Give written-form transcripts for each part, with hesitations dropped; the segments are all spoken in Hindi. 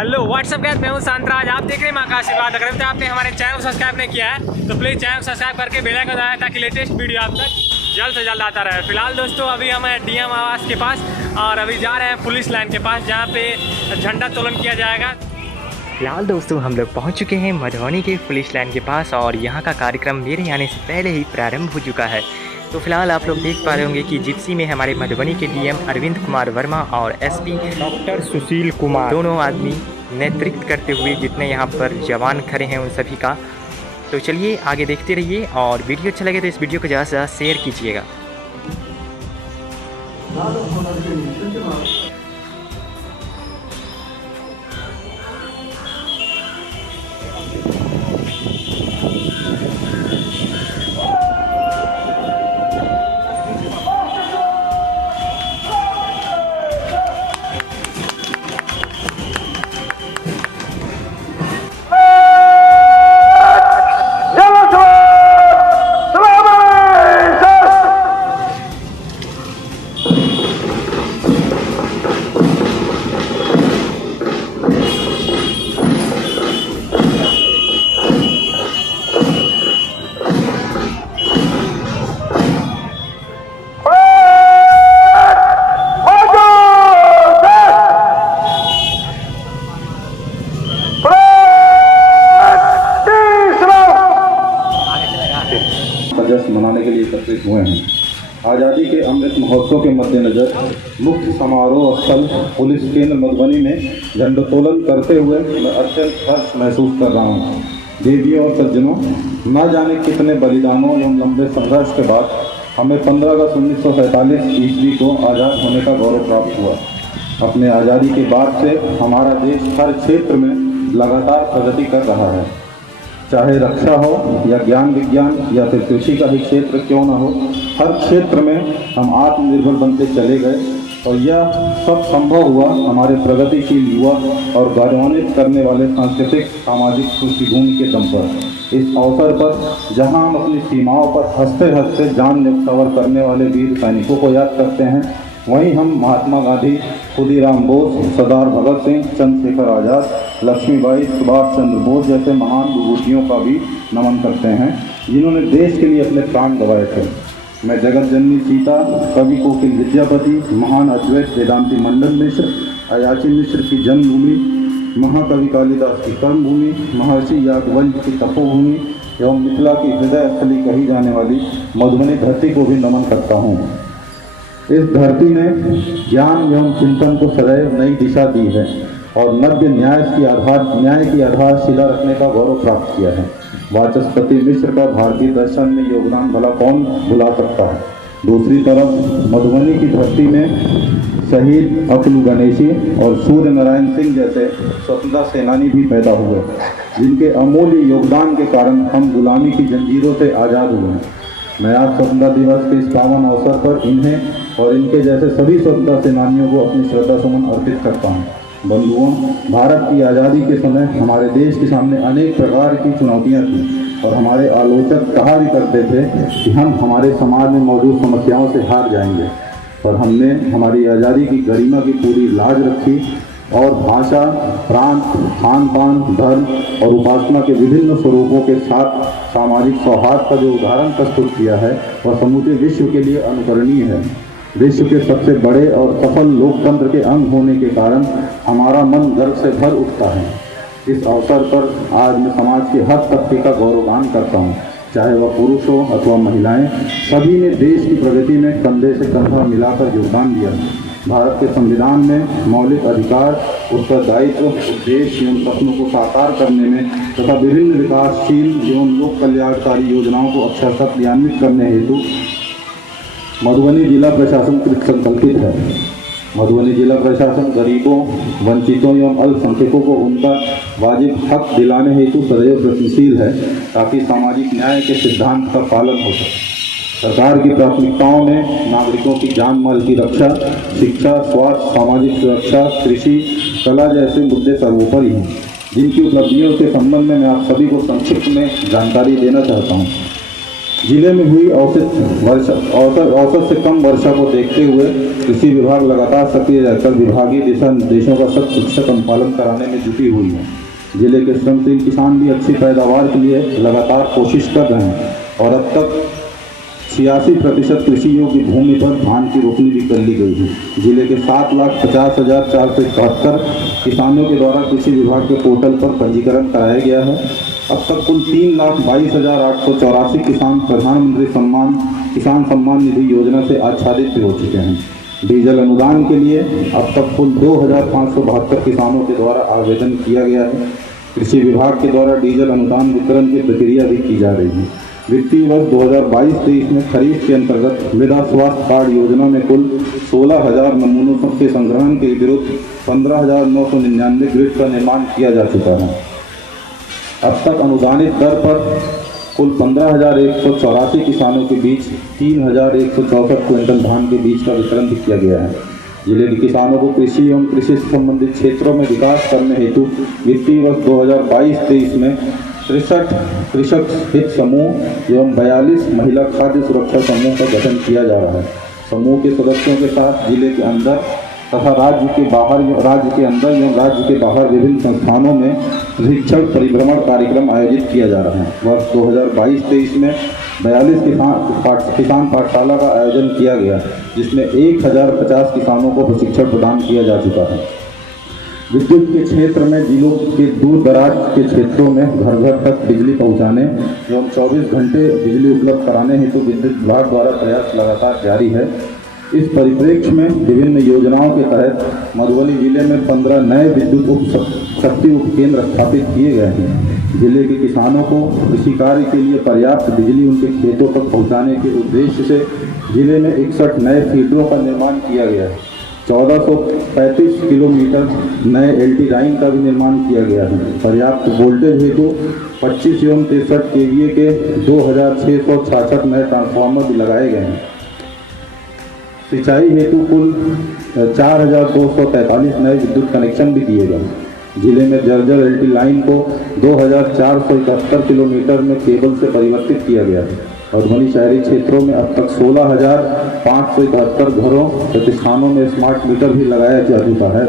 हेलो व्हाट्सअप गाइस, मैं हूं शांतराज। आप देख रहे हैं महाकाश आशीर्वाद। अगर आपने हमारे चैनल को सब्सक्राइब नहीं किया है तो प्लीज़ चैनल को सब्सक्राइब करके बेल आइकन दबाएं ताकि लेटेस्ट वीडियो आप तक जल्द से जल्द आता रहे। फिलहाल दोस्तों अभी हम हैं डीएम आवास के पास और अभी जा रहे हैं पुलिस लाइन के पास जहाँ पे झंडा तोलन किया जाएगा। फिलहाल दोस्तों हम लोग पहुंच चुके हैं मधुबनी के पुलिस लाइन के पास और यहां का कार्यक्रम मेरे आने से पहले ही प्रारंभ हो चुका है। तो फिलहाल आप लोग देख पा रहे होंगे कि जिप्सी में हमारे मधुबनी के डीएम अरविंद कुमार वर्मा और एसपी डॉक्टर सुशील कुमार दोनों आदमी नेतृत्व करते हुए जितने यहाँ पर जवान खड़े हैं उन सभी का। तो चलिए आगे देखते रहिए और वीडियो अच्छा लगे तो इस वीडियो को ज़्यादा से ज़्यादा शेयर कीजिएगा। मनाने के लिए एकत्रित हुए हैं। आज़ादी के अमृत महोत्सव के मद्देनजर मुख्य समारोह स्थल पुलिस केंद्र मधुबनी में झंडोत्तोलन करते हुए मैं अत्यंत हर्ष महसूस कर रहा हूँ। देवियों और सज्जनों, न जाने कितने बलिदानों एवं लंबे संघर्ष के बाद हमें 15 अगस्त 1947 ईस्वी को आज़ाद होने का गौरव प्राप्त हुआ। अपने आज़ादी के बाद से हमारा देश हर क्षेत्र में लगातार प्रगति कर रहा है, चाहे रक्षा हो या ज्ञान विज्ञान या फिर कृषि का ही क्षेत्र क्यों न हो, हर क्षेत्र में हम आत्मनिर्भर बनते चले गए और यह सब संभव हुआ हमारे प्रगतिशील युवा और गौरवान्वित करने वाले सांस्कृतिक सामाजिक पृष्ठभूमि के दम पर। इस अवसर पर जहां हम अपनी सीमाओं पर हंसते हंसते जान न्यौछावर करने वाले वीर सैनिकों को याद करते हैं, वहीं हम महात्मा गांधी, खुदीराम बोस, सरदार भगत सिंह, चंद्रशेखर आज़ाद, लक्ष्मीबाई, सुभाष चंद्र बोस जैसे महान विभूतियों का भी नमन करते हैं जिन्होंने देश के लिए अपने प्राण गंवाए थे। मैं जगत जननी सीता, कवि कोकिल विद्यापति, महान अद्वैत वेदांती मंडन मिश्र, अयाची मिश्र की जन्मभूमि, महाकवि कालिदास की कर्मभूमि, महर्षि याज्ञवल्क्य की तपोभूमि एवं मिथिला की हृदय स्थली कही जाने वाली मधुबनी धरती को भी नमन करता हूँ। इस धरती ने ज्ञान एवं चिंतन को सदैव नई दिशा दी है और नव्य न्याय की आधारशिला रखने का गौरव प्राप्त किया है। वाचस्पति मिश्र का भारतीय दर्शन में योगदान भला कौन भुला सकता है। दूसरी तरफ मधुबनी की धरती में शहीद अकलू गणेशी और सूर्य नारायण सिंह जैसे स्वतंत्रता सेनानी भी पैदा हुए, जिनके अमूल्य योगदान के कारण हम गुलामी की जंजीरों से आज़ाद हुए हैं। मैं आज स्वतंत्रता दिवस के इस पावन अवसर पर इन्हें और इनके जैसे सभी स्वतंत्रता सेनानियों को अपनी श्रद्धा सुमन अर्पित करता हूँ। बंधुओं, भारत की आज़ादी के समय हमारे देश के सामने अनेक प्रकार की चुनौतियाँ थीं और हमारे आलोचक कहा भी करते थे कि हम हमारे समाज में मौजूद समस्याओं से हार जाएंगे, पर हमने हमारी आज़ादी की गरिमा की पूरी लाज रखी और भाषा, प्रांत, खान पान, धर्म और उपासना के विभिन्न स्वरूपों के साथ सामाजिक सौहार्द का जो उदाहरण प्रस्तुत किया है वह समूचे विश्व के लिए अनुकरणीय है। विश्व के सबसे बड़े और सफल लोकतंत्र के अंग होने के कारण हमारा मन गर्व से भर उठता है। इस अवसर पर आज मैं समाज के हर तबके का गौरवगान करता हूँ, चाहे वह पुरुष हो अथवा महिलाएं, सभी ने देश की प्रगति में कंधे से कंधा मिलाकर योगदान दिया। भारत के संविधान में मौलिक अधिकार, उत्तरदायित्व, उद्देश्य एवं सपनों को साकार करने में तथा विभिन्न विकासशील एवं लोक कल्याणकारी योजनाओं को अक्षरशः क्रियान्वित करने हेतु मधुबनी जिला प्रशासन कृत संकल्पित है। मधुबनी जिला प्रशासन गरीबों, वंचितों एवं अल्पसंख्यकों को उनका वाजिब हक दिलाने हेतु सदैव प्रयत्नशील है ताकि सामाजिक न्याय के सिद्धांत का पालन हो सके। सरकार की प्राथमिकताओं में नागरिकों की जान माल की रक्षा, शिक्षा, स्वास्थ्य, सामाजिक सुरक्षा, कृषि, कला जैसे मुद्दे सर्वोपरि हैं, जिनकी उपलब्धियों के संबंध में मैं आप सभी को संक्षिप्त में जानकारी देना चाहता हूँ। जिले में हुई औसत से कम वर्षा को देखते हुए कृषि विभाग लगातार सक्रिय रहकर विभागीय दिशा निर्देशों का शत प्रतिशत अनुपालन कराने में जुटी हुई है। जिले के श्रमशील किसान भी अच्छी पैदावार के लिए लगातार कोशिश कर रहे हैं और अब तक 86% कृषि योग्य भूमि पर धान की रोपनी भी कर ली गई है। जिले के 7,50,471 किसानों के द्वारा कृषि विभाग के पोर्टल पर पंजीकरण कराया गया है। अब तक कुल 3,22,884 किसान प्रधानमंत्री किसान सम्मान निधि योजना से आच्छादित हो चुके हैं। डीजल अनुदान के लिए अब तक कुल 2,572 किसानों के द्वारा आवेदन किया गया है। कृषि विभाग के द्वारा डीजल अनुदान वितरण की प्रक्रिया भी की जा रही है। वित्तीय वर्ष 2022-23 में खरीफ के अंतर्गत मृदा स्वास्थ्य कार्ड योजना में कुल 16,000 नमूनों के संग्रहण के विरुद्ध 15,999 ग्रिड का निर्माण किया जा चुका है। अब तक अनुदानित दर पर कुल 15,184 किसानों के बीच 3,164 क्विंटल धान के बीज का वितरण भी किया गया है। जिले के किसानों को कृषि एवं कृषि से संबंधित क्षेत्रों में विकास करने हेतु वित्तीय वर्ष 2022-23 में 63 कृषक हित समूह एवं 42 महिला खाद्य सुरक्षा समूह का गठन किया जा रहा है। समूह के सदस्यों के साथ जिले के अंदर तथा राज्य के अंदर एवं राज्य के बाहर विभिन्न संस्थानों में प्रशिक्षण परिभ्रमण कार्यक्रम आयोजित किया जा रहा है। वर्ष 2022-23 में 42 किसान पाठशाला का आयोजन किया गया, जिसमें 1,050 किसानों को प्रशिक्षण प्रदान किया जा चुका है। विद्युत के क्षेत्र में जिलों के दूर दराज के क्षेत्रों में घर घर तक बिजली पहुंचाने एवं 24 घंटे बिजली उपलब्ध कराने हेतु विद्युत विभाग द्वारा प्रयास लगातार जारी है। इस परिप्रेक्ष्य में विभिन्न योजनाओं के तहत मधुबनी जिले में 15 नए विद्युत शक्ति उपकेंद्र स्थापित किए गए हैं। जिले के किसानों को कृषि कार्य के लिए पर्याप्त बिजली उनके खेतों तक पहुंचाने के उद्देश्य से जिले में 61 नए फीडरों का निर्माण किया गया है। 1435 किलोमीटर नए LT लाइन का भी निर्माण किया गया है। पर्याप्त वोल्टेज हेतु 25 एवं 63 kVA के 2,666 नए ट्रांसफार्मर भी लगाए गए हैं। सिंचाई हेतु कुल 4,243 नए विद्युत कनेक्शन भी दिए गए। जिले में जर्जर LT लाइन को 2,471 किलोमीटर में केबल से परिवर्तित किया गया है। मधुबनी शहरी क्षेत्रों में अब तक 16,571 घरों प्रतिष्ठानों में स्मार्ट मीटर भी लगाया जा चुका है।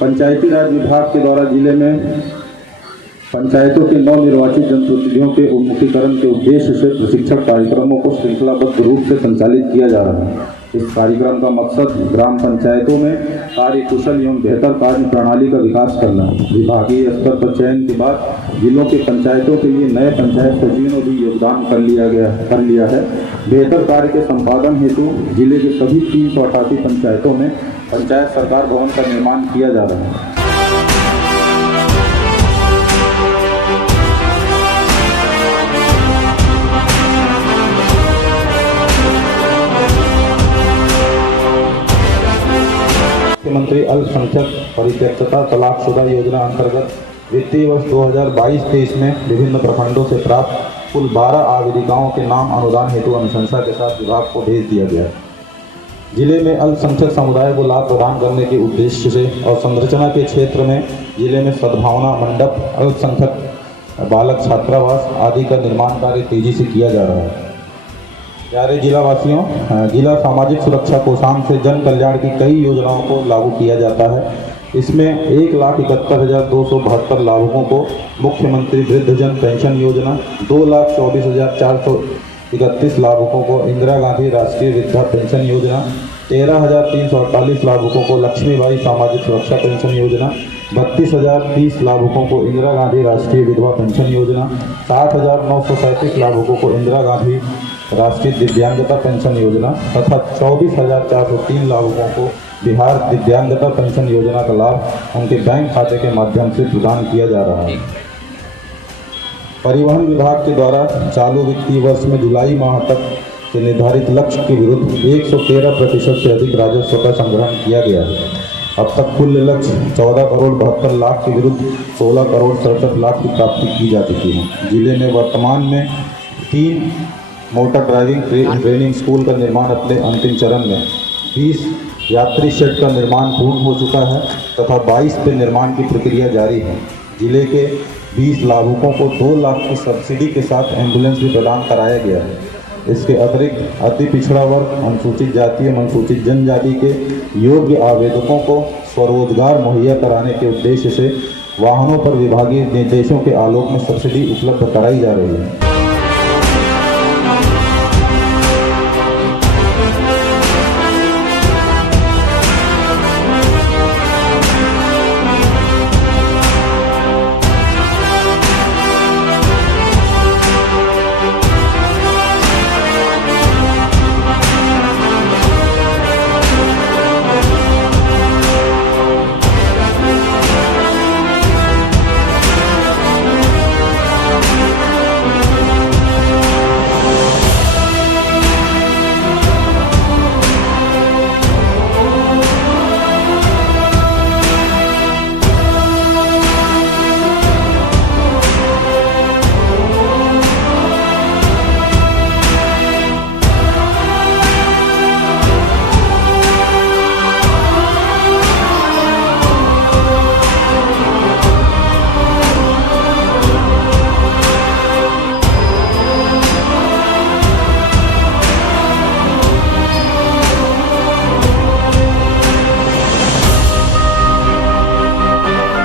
पंचायती राज विभाग के द्वारा जिले में पंचायतों के नवनिर्वाचित जनप्रतिनिधियों के उन्मुखीकरण के उद्देश्य से प्रशिक्षण कार्यक्रमों को श्रृंखलाबद्ध रूप से संचालित किया जा रहा है। इस कार्यक्रम का मकसद ग्राम पंचायतों में कार्य कुशल एवं बेहतर कार्य प्रणाली का विकास करना है। विभागीय स्तर पर चयन के बाद जिलों के पंचायतों के लिए नए पंचायत सचिवों ने भी योगदान कर लिया है। बेहतर कार्य के संपादन हेतु जिले के सभी 388 पंचायतों में पंचायत सरकार भवन का निर्माण किया जा रहा है। मुख्यमंत्री अल्पसंख्यक परित्यक्तता तलाकशुदा योजना अंतर्गत वित्तीय वर्ष 2022-23 में विभिन्न प्रखंडों से प्राप्त कुल 12 आवेदिकाओं के नाम अनुदान हेतु अनुशंसा के साथ विभाग को भेज दिया गया। जिले में अल्पसंख्यक समुदाय को लाभ प्रदान करने के उद्देश्य से और संरचना के क्षेत्र में जिले में सद्भावना मंडप, अल्पसंख्यक बालक छात्रावास आदि का निर्माण कार्य तेजी से किया जा रहा है। प्यारे जिलावासियों, जिला सामाजिक सुरक्षा कोषांग से जन कल्याण की कई योजनाओं को लागू किया जाता है। इसमें 1,71,272 लाभुकों को मुख्यमंत्री वृद्धजन पेंशन योजना, 2,24,431 लाभुकों को इंदिरा गांधी राष्ट्रीय वृद्धा पेंशन योजना, 13,348 लाभुकों को लक्ष्मीबाई सामाजिक सुरक्षा पेंशन योजना, 32,030 लाभुकों को इंदिरा गांधी राष्ट्रीय विधवा पेंशन योजना, 60,937 लाभुकों को इंदिरा गांधी राष्ट्रीय दिव्यांगता पेंशन योजना तथा 24,403 लाभुकों को बिहार दिव्यांगता पेंशन योजना का लाभ उनके बैंक खाते के माध्यम से प्रदान किया जा रहा है। परिवहन विभाग के द्वारा चालू वित्तीय वर्ष में जुलाई माह तक के निर्धारित लक्ष्य के विरुद्ध 113% से अधिक राजस्व का संग्रहण किया गया है। अब तक कुल लक्ष्य 14,72,00,000 के विरुद्ध 16,67,00,000 की प्राप्ति की जा चुकी है। जिले में वर्तमान में 3 मोटर ड्राइविंग ट्रेनिंग स्कूल का निर्माण अपने अंतिम चरण में, 20 यात्री शेड का निर्माण पूर्ण हो चुका है तथा 22 पे निर्माण की प्रक्रिया जारी है। जिले के 20 लाभुकों को 2 लाख की सब्सिडी के साथ एम्बुलेंस भी प्रदान कराया गया है। इसके अतिरिक्त अति पिछड़ा वर्ग, अनुसूचित जाति एवं अनुसूचित जनजाति के योग्य आवेदकों को स्वरोजगार मुहैया कराने के उद्देश्य से वाहनों पर विभागीय निर्देशों के आलोक में सब्सिडी उपलब्ध कराई जा रही है।